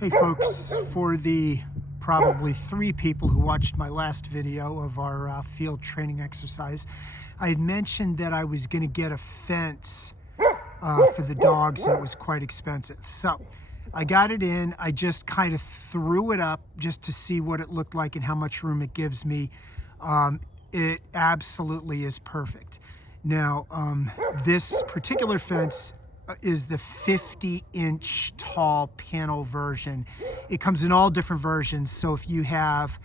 Hey folks, for the probably 3 people who watched my last video of our field training exercise, I had mentioned that I was going to get a fence for the dogs, and it was quite expensive. So I got it in. I just kind of threw it up just to see what it looked like and how much room it gives me. It absolutely is perfect. Now, this particular fence is the 50-inch tall panel version. It comes in all different versions, so if you have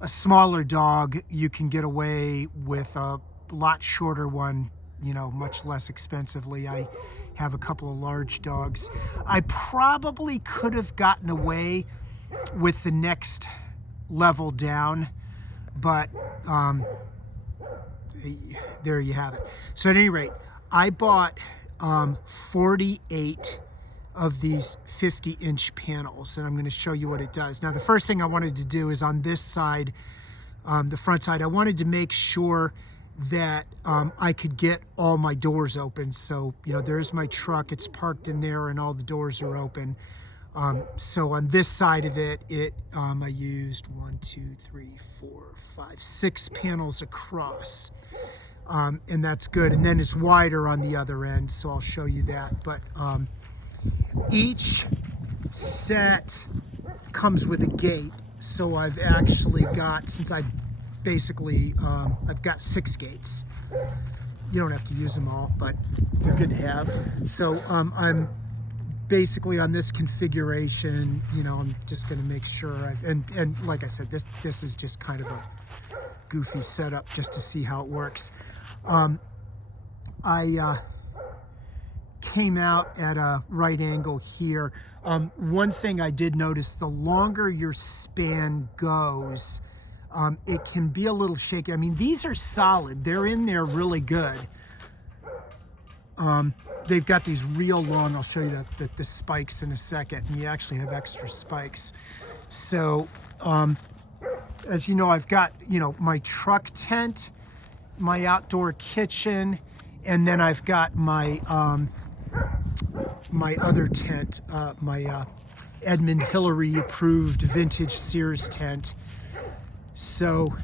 a smaller dog, you can get away with a lot shorter one, you know, much less expensively. I have a couple of large dogs. I probably could have gotten away with the next level down, but there you have it. So at any rate, I bought 48 of these 50-inch panels, and I'm going to show you what it does. Now, the first thing I wanted to do is on this side, the front side, I wanted to make sure that I could get all my doors open. So, you know, there's my truck, it's parked in there, and all the doors are open. So on this side of it, I used 6 panels across. And that's good. And then it's wider on the other end, so I'll show you that. But each set comes with a gate, so I've actually got, since I've got 6 gates. You don't have to use them all, but they're good to have. So I'm basically on this configuration, you know, I'm just going to make sure and like I said, this is just kind of a goofy setup just to see how it works. I came out at a right angle here. One thing I did notice, the longer your span goes, it can be a little shaky. I mean, these are solid. They're in there really good. They've got these real long, I'll show you the spikes in a second, and you actually have extra spikes. So, as you know, I've got, you know, my truck tent, my outdoor kitchen, and then I've got my my other tent, my Edmund Hillary approved vintage Sears tent. So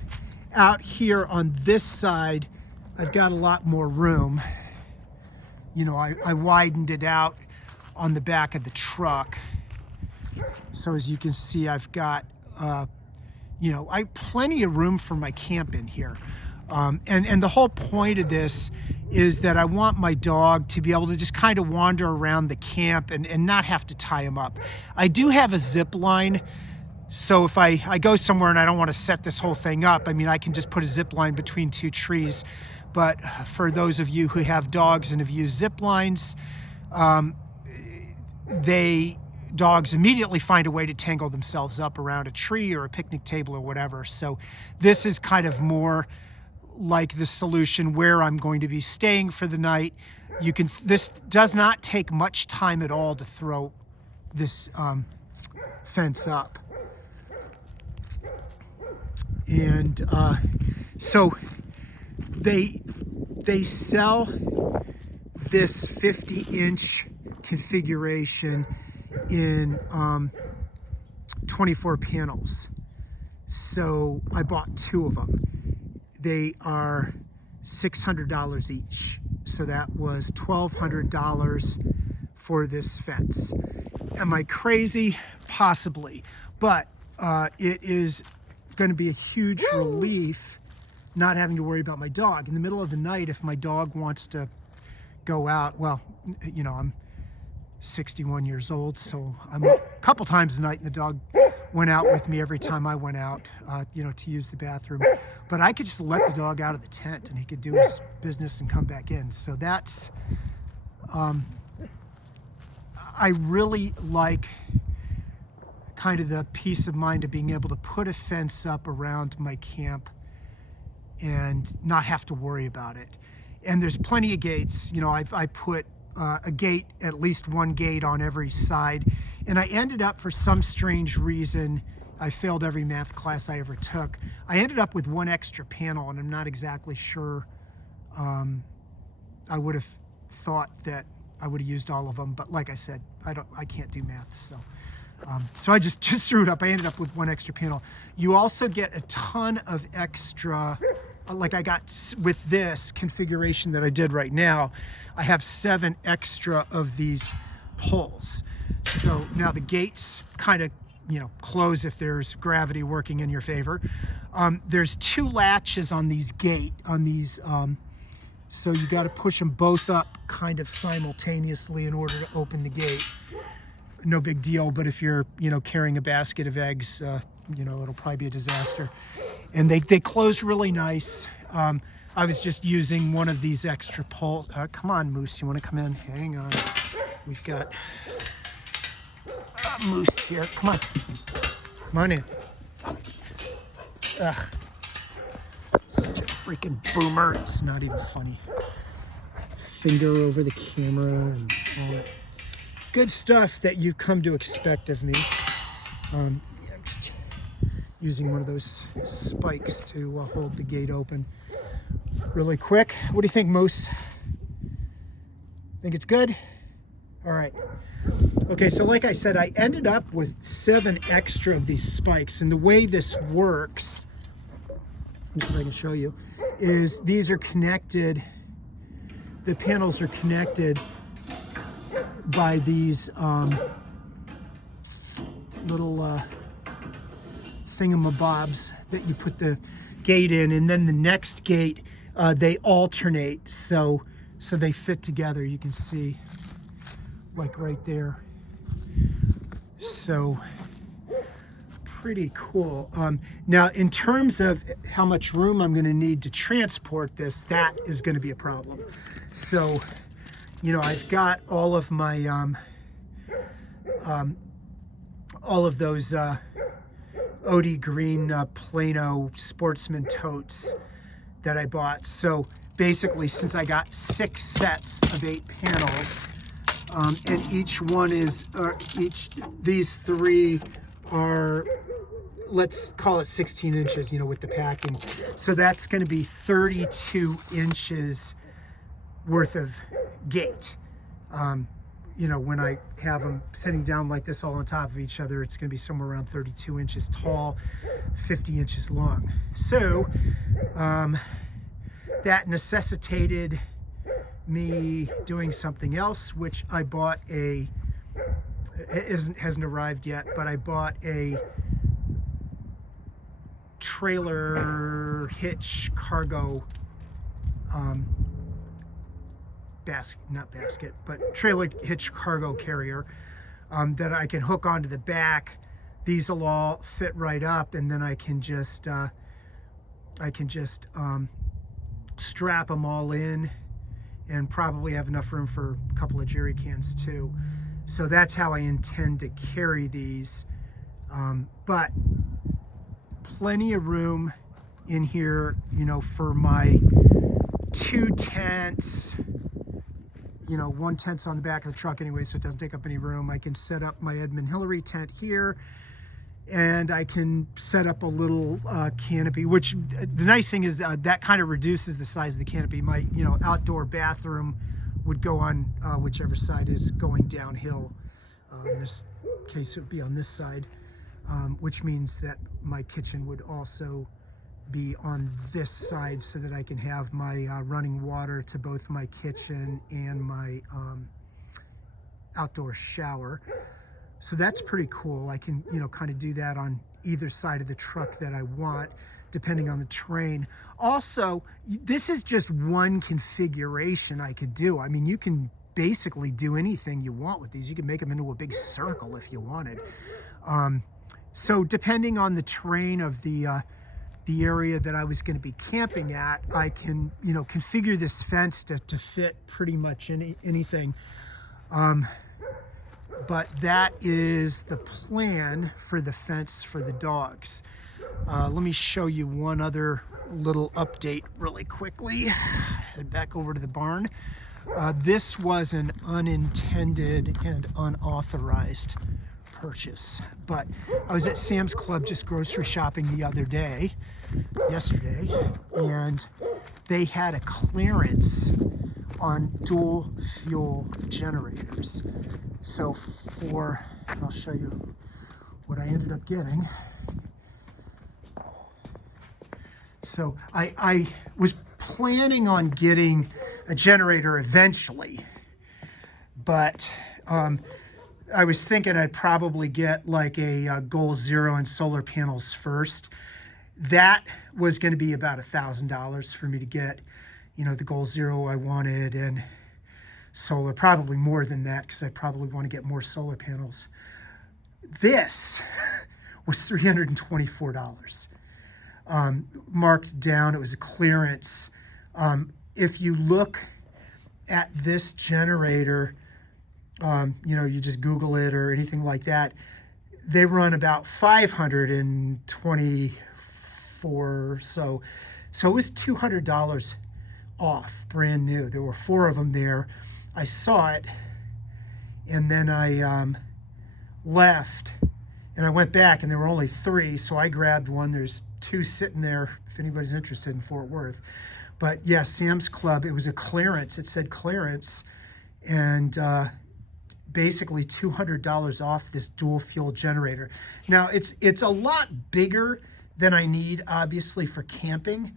out here on this side, I've got a lot more room. You know, I widened it out on the back of the truck. So as you can see, I've got, you know, plenty of room for my camp in here. And the whole point of this is that I want my dog to be able to just kind of wander around the camp and not have to tie him up. I do have a zip line, so if I go somewhere and I don't want to set this whole thing up, I mean, I can just put a zip line between 2 trees. But for those of you who have dogs and have used zip lines, dogs immediately find a way to tangle themselves up around a tree or a picnic table or whatever. So this is kind of more like the solution where I'm going to be staying for the night. This does not take much time at all to throw this fence up. And so they sell this 50-inch configuration in 24 panels. So I bought 2 of them. They are $600 each. So that was $1,200 for this fence. Am I crazy? Possibly. But it is going to be a huge relief not having to worry about my dog. In the middle of the night, if my dog wants to go out, well, you know, I'm 61 years old, so I'm a couple times a night, and the dog went out with me every time I went out, you know, to use the bathroom. But I could just let the dog out of the tent and he could do his business and come back in. So that's, I really like kind of the peace of mind of being able to put a fence up around my camp and not have to worry about it. And there's plenty of gates. You know, I put a gate, at least 1 gate on every side. And I ended up, for some strange reason, I failed every math class I ever took. I ended up with 1 extra panel, and I'm not exactly sure. I would have thought that I would have used all of them, but like I said, I can't do math, so So I just threw it up. I ended up with one extra panel. You also get a ton of extra, like I got with this configuration that I did right now, I have 7 extra of these poles. So now the gates kind of, you know, close if there's gravity working in your favor. There's 2 latches on these so you got to push them both up kind of simultaneously in order to open the gate. No big deal, but if you're, you know, carrying a basket of eggs, you know, it'll probably be a disaster. And they close really nice. I was just using one of these extra poles. Come on, Moose, you want to come in? Hang on. We've got Moose here. Come on. Come on in. Ugh. Such a freaking boomer. It's not even funny. Finger over the camera and all that good stuff that you've come to expect of me. I'm just using one of those spikes to hold the gate open really quick. What do you think, Moose? Think it's good? All right. Okay, so like I said, I ended up with 7 extra of these spikes, and the way this works, let me see if I can show you, is these are connected, the panels are connected by these little thingamabobs that you put the gate in, and then the next gate they alternate, so they fit together. You can see, like right there. So pretty cool. Now, in terms of how much room I'm going to need to transport this, that is going to be a problem. So, you know, I've got all of my all of those OD Green Plano Sportsman totes that I bought. So basically, since I got 6 sets of 8 panels, and each one is, these 3 are, let's call it 16 inches, you know, with the packing. So that's going to be 32 inches worth of gate. You know, when I have them sitting down like this all on top of each other, it's going to be somewhere around 32 inches tall, 50 inches long. So that necessitated me doing something else, which I bought it hasn't arrived yet, but I bought a trailer hitch cargo trailer hitch cargo carrier that I can hook onto the back. These will all fit right up, and then I can just strap them all in, and probably have enough room for a couple of jerry cans too. So that's how I intend to carry these. But plenty of room in here, you know, for my 2 tents. You know, 1 tent's on the back of the truck anyway, so it doesn't take up any room. I can set up my Edmund Hillary tent here, and I can set up a little canopy, which the nice thing is that kind of reduces the size of the canopy. My, you know, outdoor bathroom would go on whichever side is going downhill. In this case, it would be on this side, which means that my kitchen would also be on this side, so that I can have my running water to both my kitchen and my outdoor shower. So that's pretty cool. I can, you know, kind of do that on either side of the truck that I want, depending on the terrain. Also, this is just one configuration I could do. I mean, you can basically do anything you want with these. You can make them into a big circle if you wanted. So depending on the terrain of the area that I was going to be camping at, I can, you know, configure this fence to fit pretty much anything. But that is the plan for the fence for the dogs. Let me show you one other little update really quickly. Head back over to the barn. This was an unintended and unauthorized purchase, but I was at Sam's Club just grocery shopping the other day, yesterday, and they had a clearance on dual fuel generators. So I'll show you what I ended up getting. So I was planning on getting a generator eventually, but I was thinking I'd probably get like a Goal Zero and solar panels first. That was going to be about $1,000 for me to get, you know, the Goal Zero I wanted, and solar, probably more than that, because I probably want to get more solar panels. This was $324. Marked down. It was a clearance. If you look at this generator, you know, you just Google it or anything like that, they run about 524. So it was $200 off, brand new. There were 4 of them there. I saw it, and then I left, and I went back, and there were only 3. So I grabbed one. There's 2 sitting there if anybody's interested in Fort Worth. But yeah, Sam's Club, it was a clearance. It said clearance, and basically $200 off this dual fuel generator. Now it's a lot bigger than I need, obviously, for camping.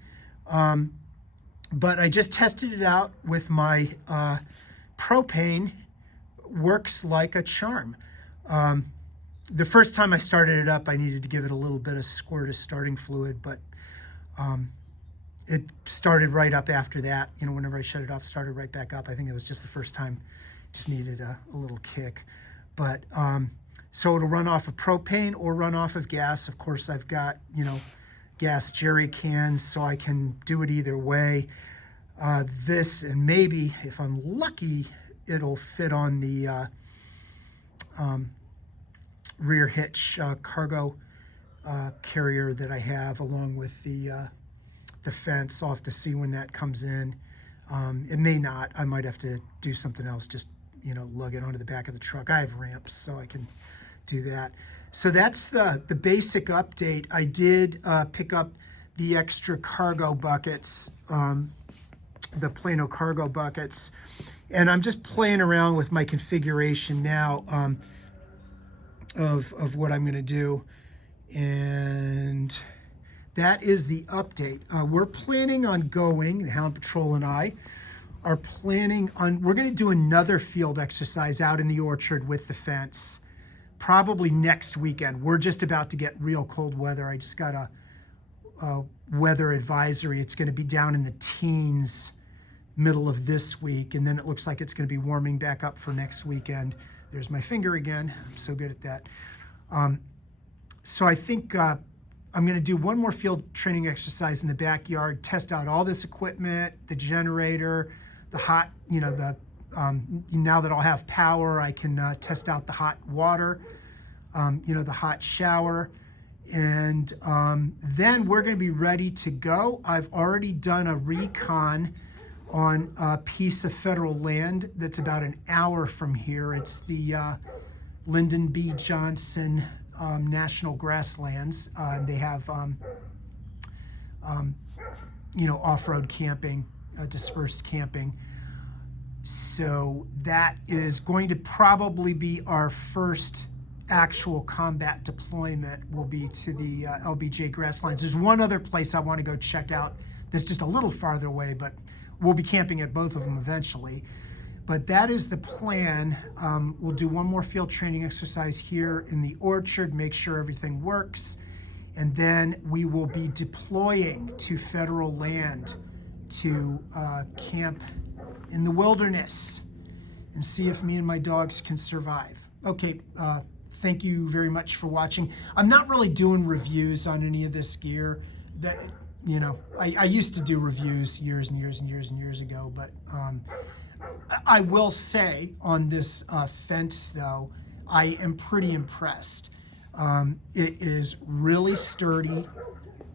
But I just tested it out with my propane. Works like a charm. The first time I started it up, I needed to give it a little bit of squirt of starting fluid, but it started right up after that. You know, whenever I shut it off, started right back up. I think it was just the first time, just needed a little kick. But so it'll run off of propane or run off of gas. Of course, I've got, you know, gas jerry cans, so I can do it either way. This, and maybe if I'm lucky, it'll fit on the rear hitch cargo carrier that I have, along with the fence. I'll have to see when that comes in. It may not. I might have to do something else, just, you know, lug it onto the back of the truck. I have ramps, so I can do that. So that's the basic update. I did pick up the extra cargo buckets, the Plano cargo buckets, and I'm just playing around with my configuration now of what I'm going to do, and that is the update. We're planning on going, the Hound Patrol and I are planning on, we're going to do another field exercise out in the orchard with the fence, probably next weekend. We're just about to get real cold weather. I just got a weather advisory. It's going to be down in the teens middle of this week, and then it looks like it's going to be warming back up for next weekend. There's my finger again. I'm so good at that. So I think I'm going to do one more field training exercise in the backyard, test out all this equipment, the generator, the hot, you know, the now that I'll have power, I can test out the hot water, you know, the hot shower, and then we're going to be ready to go. I've already done a recon on a piece of federal land that's about an hour from here. It's the Lyndon B. National Grasslands. They have, you know, off-road camping, dispersed camping. So that is going to probably be our first actual combat deployment, will be to the LBJ Grasslands. There's one other place I want to go check out that's just a little farther away, but we'll be camping at both of them eventually. But that is the plan. We'll do one more field training exercise here in the orchard, make sure everything works, and then we will be deploying to federal land to camp in the wilderness and see if me and my dogs can survive. Okay, thank you very much for watching. I'm not really doing reviews on any of this gear. That, you know, I used to do reviews years and years and years and years ago, but I will say on this fence, though, I am pretty impressed. It is really sturdy.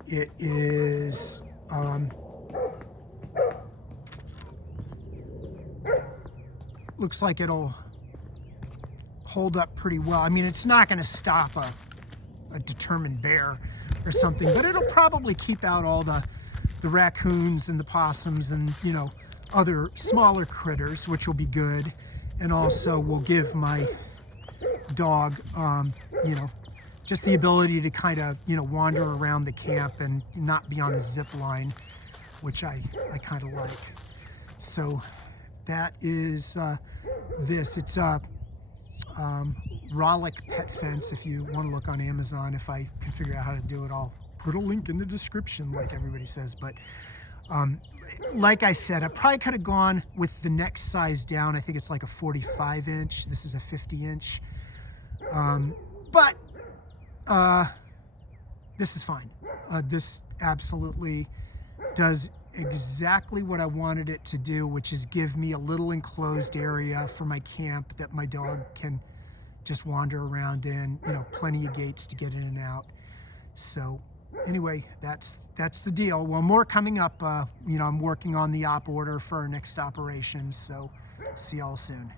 It is looks like it'll hold up pretty well. I mean, it's not going to stop a determined bear or something, but it'll probably keep out all the raccoons and the possums and, you know, other smaller critters, which will be good, and also will give my dog, you know, just the ability to kind of, you know, wander around the camp and not be on a zip line, which I kind of like. So that is this. It's a Rollick pet fence. If you want to look on Amazon, if I can figure out how to do it, I'll put a link in the description like everybody says. But like I said, I probably could have gone with the next size down. I think it's like a 45 inch. This is a 50 inch. But this is fine. This absolutely does exactly what I wanted it to do, which is give me a little enclosed area for my camp that my dog can just wander around in, you know, plenty of gates to get in and out. So anyway, that's the deal. Well, more coming up. You know, I'm working on the op order for our next operations, so see y'all soon.